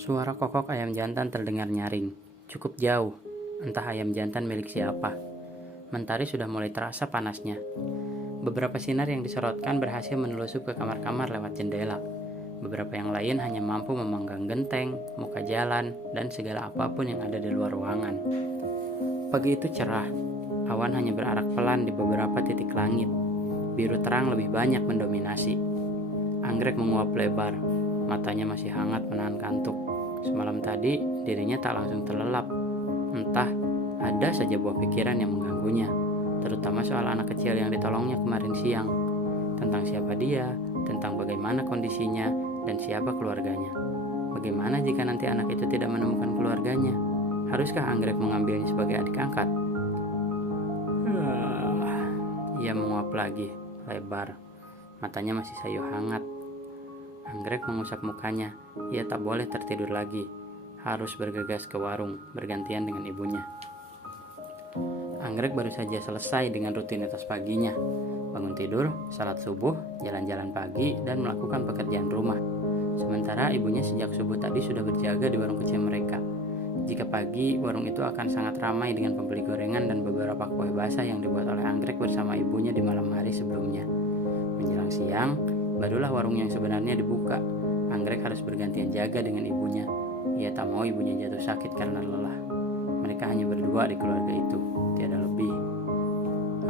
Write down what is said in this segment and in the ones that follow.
Suara kokok ayam jantan terdengar nyaring, cukup jauh, entah ayam jantan milik siapa. Mentari sudah mulai terasa panasnya. Beberapa sinar yang disorotkan berhasil menelusup ke kamar-kamar lewat jendela. Beberapa yang lain hanya mampu memanggang genteng, muka jalan, dan segala apapun yang ada di luar ruangan. Pagi itu cerah, awan hanya berarak pelan di beberapa titik langit. Biru terang lebih banyak mendominasi. Anggrek menguap lebar, matanya masih hangat menahan kantuk. Semalam tadi dirinya tak langsung terlelap. Entah, ada saja buah pikiran yang mengganggunya, terutama soal anak kecil yang ditolongnya kemarin siang. Tentang siapa dia, tentang bagaimana kondisinya, dan siapa keluarganya. Bagaimana jika nanti anak itu tidak menemukan keluarganya? Haruskah Anggrek mengambilnya sebagai adik angkat? Ia menguap lagi, lebar. Matanya masih sayu hangat. Anggrek mengusap mukanya. Ia tak boleh tertidur lagi. Harus bergegas ke warung, bergantian dengan ibunya. Anggrek baru saja selesai dengan rutinitas paginya. Bangun tidur, salat subuh, jalan-jalan pagi, dan melakukan pekerjaan rumah. Sementara ibunya sejak subuh tadi sudah berjaga di warung kecil mereka. Jika pagi, warung itu akan sangat ramai dengan pembeli gorengan dan beberapa kue basah yang dibuat oleh Anggrek bersama ibunya di malam hari sebelumnya. Menjelang siang, barulah warung yang sebenarnya dibuka. Anggrek harus bergantian jaga dengan ibunya. Ia tak mau ibunya jatuh sakit karena lelah. Mereka hanya berdua di keluarga itu, tiada lebih.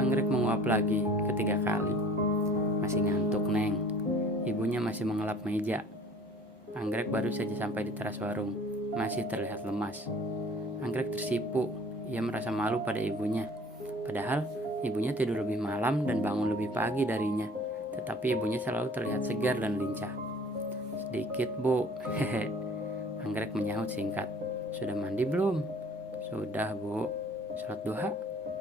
Anggrek menguap lagi ketiga kali. Masih ngantuk, Neng. Ibunya masih mengelap meja. Anggrek baru saja sampai di teras warung, masih terlihat lemas. Anggrek tersipu. Ia merasa malu pada ibunya. Padahal ibunya tidur lebih malam dan bangun lebih pagi darinya. Tetapi ibunya selalu terlihat segar dan lincah. Sedikit, Bu. Hehe. Anggrek menyahut singkat. Sudah mandi belum? Sudah, Bu. Salat duha?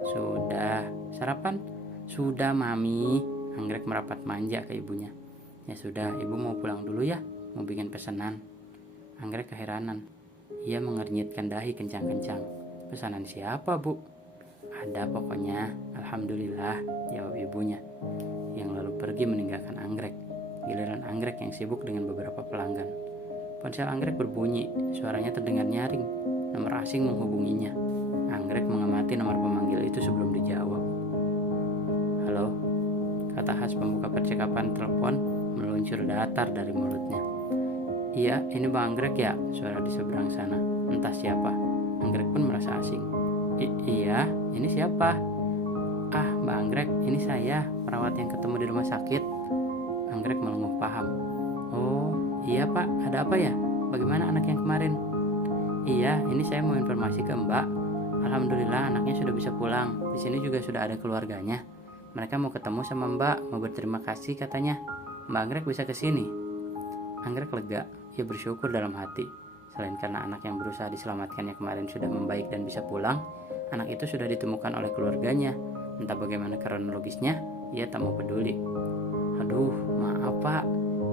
Sudah. Sarapan? Sudah, Mami. Anggrek merapat manja ke ibunya. Ya sudah, ibu mau pulang dulu ya. Mau bikin pesanan. Anggrek keheranan. Ia mengernyitkan dahi kencang-kencang. Pesanan siapa, Bu? Ada pokoknya. Alhamdulillah, jawab ibunya. Yang lalu pergi meninggalkan Anggrek. Giliran Anggrek yang sibuk dengan beberapa pelanggan. Ponsel Anggrek berbunyi, suaranya terdengar nyaring. Nomor asing menghubunginya. Anggrek mengamati nomor pemanggil itu sebelum dijawab. Halo, kata khas pembuka percakapan telepon meluncur datar dari mulutnya. Iya, ini Bang Anggrek ya, suara di seberang sana. Entah siapa. Anggrek pun merasa asing. Iya, ini siapa? Ah, Mbak Anggrek, ini saya, perawat yang ketemu di rumah sakit. Anggrek melenguh paham. Oh, iya Pak, ada apa ya? Bagaimana anak yang kemarin? Iya, ini saya mau informasi ke Mbak. Alhamdulillah anaknya sudah bisa pulang. Di sini juga sudah ada keluarganya. Mereka mau ketemu sama Mbak, mau berterima kasih katanya. Mbak Anggrek bisa ke sini. Anggrek lega, ia bersyukur dalam hati. Selain karena anak yang berusaha diselamatkannya kemarin sudah membaik dan bisa pulang, anak itu sudah ditemukan oleh keluarganya. Entah bagaimana kronologisnya, ia tak mau peduli. Aduh, maaf Pak,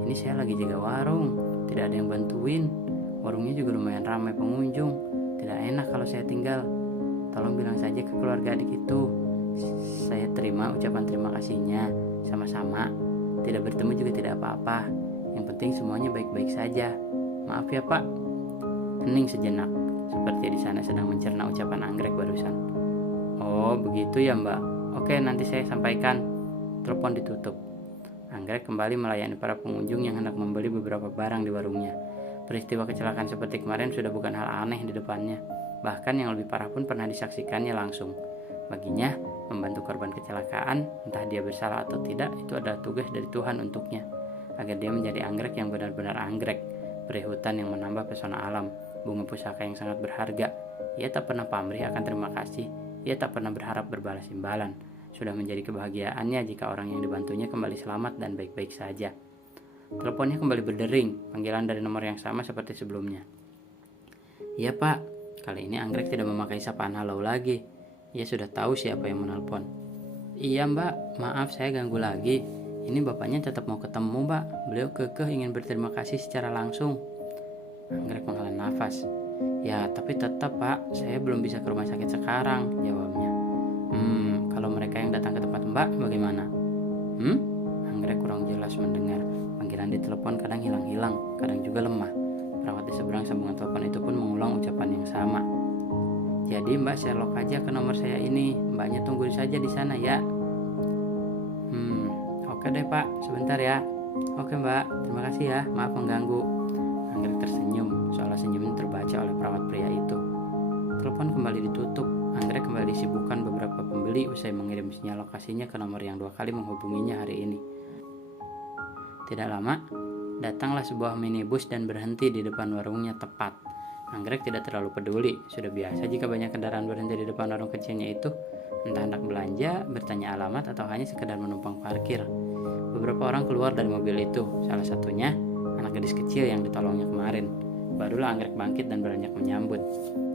ini saya lagi jaga warung, tidak ada yang bantuin. Warungnya juga lumayan ramai pengunjung. Tidak enak kalau saya tinggal. Tolong bilang saja ke keluarga adik itu. Saya terima ucapan terima kasihnya. Sama-sama. Tidak bertemu juga tidak apa-apa. Yang penting semuanya baik-baik saja. Maaf ya Pak. Hening sejenak, seperti di sana sedang mencerna ucapan Anggrek barusan. Oh, begitu ya Mbak. Oke, nanti saya sampaikan. Telepon ditutup. Anggrek kembali melayani para pengunjung yang hendak membeli beberapa barang di warungnya. Peristiwa kecelakaan seperti kemarin sudah bukan hal aneh di depannya. Bahkan yang lebih parah pun pernah disaksikannya langsung. Baginya, membantu korban kecelakaan, entah dia bersalah atau tidak, itu adalah tugas dari Tuhan untuknya. Agar dia menjadi anggrek yang benar-benar anggrek, peri hutan yang menambah pesona alam, bunga pusaka yang sangat berharga. Ia tak pernah pamrih akan terima kasih. Ia tak pernah berharap berbalas imbalan. Sudah menjadi kebahagiaannya jika orang yang dibantunya kembali selamat dan baik-baik saja. Teleponnya kembali berdering, panggilan dari nomor yang sama seperti sebelumnya. Iya Pak, kali ini Anggrek tidak memakai sapaan halo lagi. Ia sudah tahu siapa yang menelpon. Iya Mbak, maaf saya ganggu lagi. Ini bapaknya tetap mau ketemu Mbak. Beliau kekeh ingin berterima kasih secara langsung. Anggrek menghela nafas. Ya tapi tetap Pak, saya belum bisa ke rumah sakit sekarang, jawabnya. Kalau mereka yang datang ke tempat Mbak bagaimana? Anggrek kurang jelas mendengar. Panggilan di telepon kadang hilang-hilang, kadang juga lemah. Perawat di seberang sambungan telepon itu pun mengulang ucapan yang sama. Jadi Mbak Sherlock aja ke nomor saya ini. Mbaknya tunggu saja di sana ya. Oke deh Pak, sebentar ya. Oke Mbak, terima kasih ya. Maaf mengganggu. Anggrek tersenyum, seolah senyumnya terbaca oleh perawat pria itu. Telepon kembali ditutup. Anggrek kembali disibukkan beberapa pembeli usai mengirim sinyal lokasinya ke nomor yang 2 kali menghubunginya hari ini. Tidak lama, datanglah sebuah minibus dan berhenti di depan warungnya tepat. Anggrek tidak terlalu peduli, sudah biasa jika banyak kendaraan berhenti di depan warung kecilnya itu, entah hendak belanja, bertanya alamat, atau hanya sekedar menumpang parkir. Beberapa orang keluar dari mobil itu, salah satunya anak gadis kecil yang ditolongnya kemarin. Barulah Anggrek bangkit dan beranjak menyambut.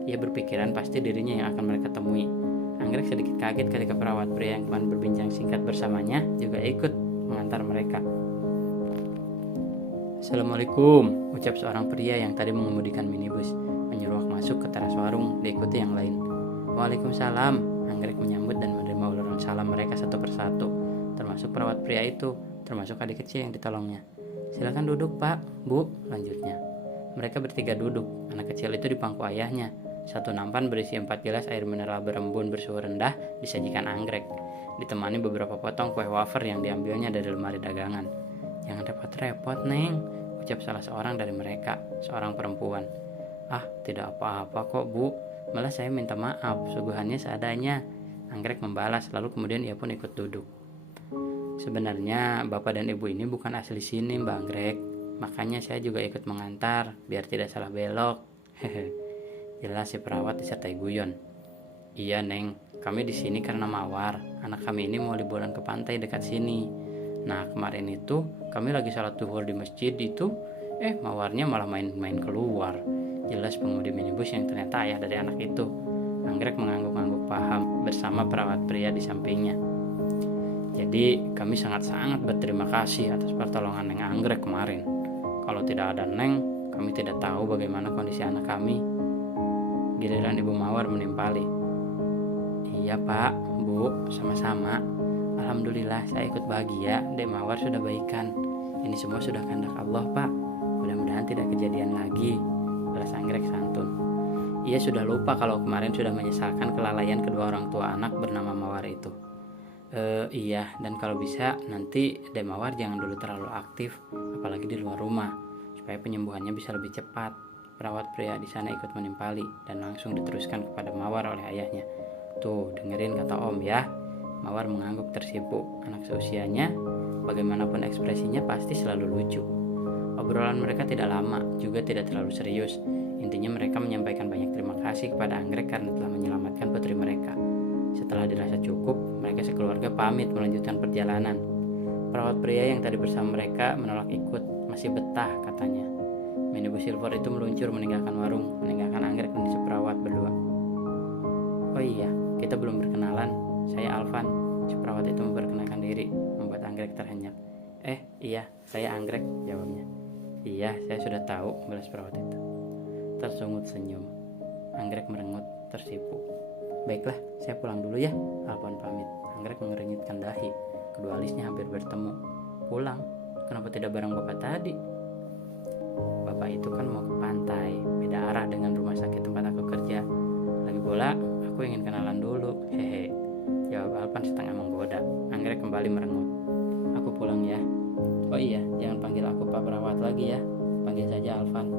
Ia berpikiran pasti dirinya yang akan mereka temui. Anggrek sedikit kaget ketika perawat pria yang kemarin berbincang singkat bersamanya juga ikut mengantar mereka. Assalamualaikum, ucap seorang pria yang tadi mengemudikan minibus, menyuruh masuk ke teras warung, diikuti yang lain. Waalaikumsalam, Anggrek menyambut dan menerima uluran salam mereka satu persatu, termasuk perawat pria itu, termasuk adik kecil yang ditolongnya. Silakan duduk Pak, Bu, lanjutnya. Mereka bertiga duduk, anak kecil itu di pangku ayahnya. Satu nampan berisi 4 gelas air mineral berembun bersuhu rendah disajikan Anggrek, ditemani beberapa potong kue wafer yang diambilnya dari lemari dagangan. Jangan repot-repot, Neng, ucap salah seorang dari mereka, seorang perempuan. Ah, tidak apa-apa kok, Bu. Malah saya minta maaf, suguhannya seadanya. Anggrek membalas, lalu kemudian ia pun ikut duduk. Sebenarnya bapak dan ibu ini bukan asli sini, Mbak Anggrek. Makanya saya juga ikut mengantar, biar tidak salah belok. Hehe. Jelas si perawat disertai guyon. Iya, Neng, kami di sini karena Mawar. Anak kami ini mau liburan ke pantai dekat sini. Nah, kemarin itu kami lagi salat zuhur di masjid itu, Mawarnya malah main-main keluar. Jelas pengemudi minibus yang ternyata ayah dari anak itu. Anggrek mengangguk-angguk paham bersama perawat pria di sampingnya. Jadi kami sangat-sangat berterima kasih atas pertolongan Neng Anggrek kemarin. Kalau tidak ada Neng, kami tidak tahu bagaimana kondisi anak kami. Giliran Ibu Mawar menimpali. Iya Pak, Bu, sama-sama. Alhamdulillah saya ikut bahagia, Dek Mawar sudah baikan. Ini semua sudah kehendak Allah Pak. Mudah-mudahan tidak kejadian lagi, balas Anggrek santun. Ia sudah lupa kalau kemarin sudah menyesalkan kelalaian kedua orang tua anak bernama Mawar itu. Iya, dan kalau bisa nanti Dek Mawar jangan dulu terlalu aktif, apalagi di luar rumah, supaya penyembuhannya bisa lebih cepat. Perawat pria di sana ikut menimpali dan langsung diteruskan kepada Mawar oleh ayahnya. Tuh, dengerin kata Om ya. Mawar mengangguk tersipu. Anak seusianya, bagaimanapun ekspresinya pasti selalu lucu. Obrolan mereka tidak lama, juga tidak terlalu serius. Intinya mereka menyampaikan banyak terima kasih kepada Anggrek karena telah menyelamatkan putri mereka. Setelah dirasa cukup, mereka sekeluarga pamit melanjutkan perjalanan. Perawat pria yang tadi bersama mereka menolak ikut, masih betah katanya. Minibus silver itu meluncur meninggalkan warung, meninggalkan Anggrek dan si perawat berdua. Oh iya, kita belum berkenalan. Saya Alvan, si perawat itu memperkenalkan diri, membuat Anggrek terhenyak. Iya, saya Anggrek, jawabnya. Iya, saya sudah tahu, balas perawat itu. Tersungut senyum. Anggrek merengut, tersipu. Baiklah, saya pulang dulu ya, Alvan pamit. Anggrek mengernyitkan dahi, kedua alisnya hampir bertemu. Pulang? Kenapa tidak bareng bapak tadi? Bapak itu kan mau ke pantai, beda arah dengan rumah sakit tempat aku kerja. Lagi pula, aku ingin kenalan dulu, hehe. Jawab Alvan setengah menggoda. Anggrek kembali merengut. Aku pulang ya. Oh iya, jangan panggil aku Pak Perawat lagi ya. Panggil saja Alvan.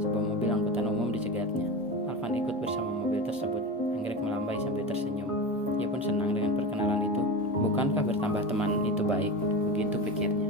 Sebuah mobil angkutan umum dicegatnya. Alvan ikut bersama mobil tersebut. Anggrek melambai sambil tersenyum. Ia pun senang dengan perkenalan itu. Bukankah bertambah teman itu baik? Begitu pikirnya.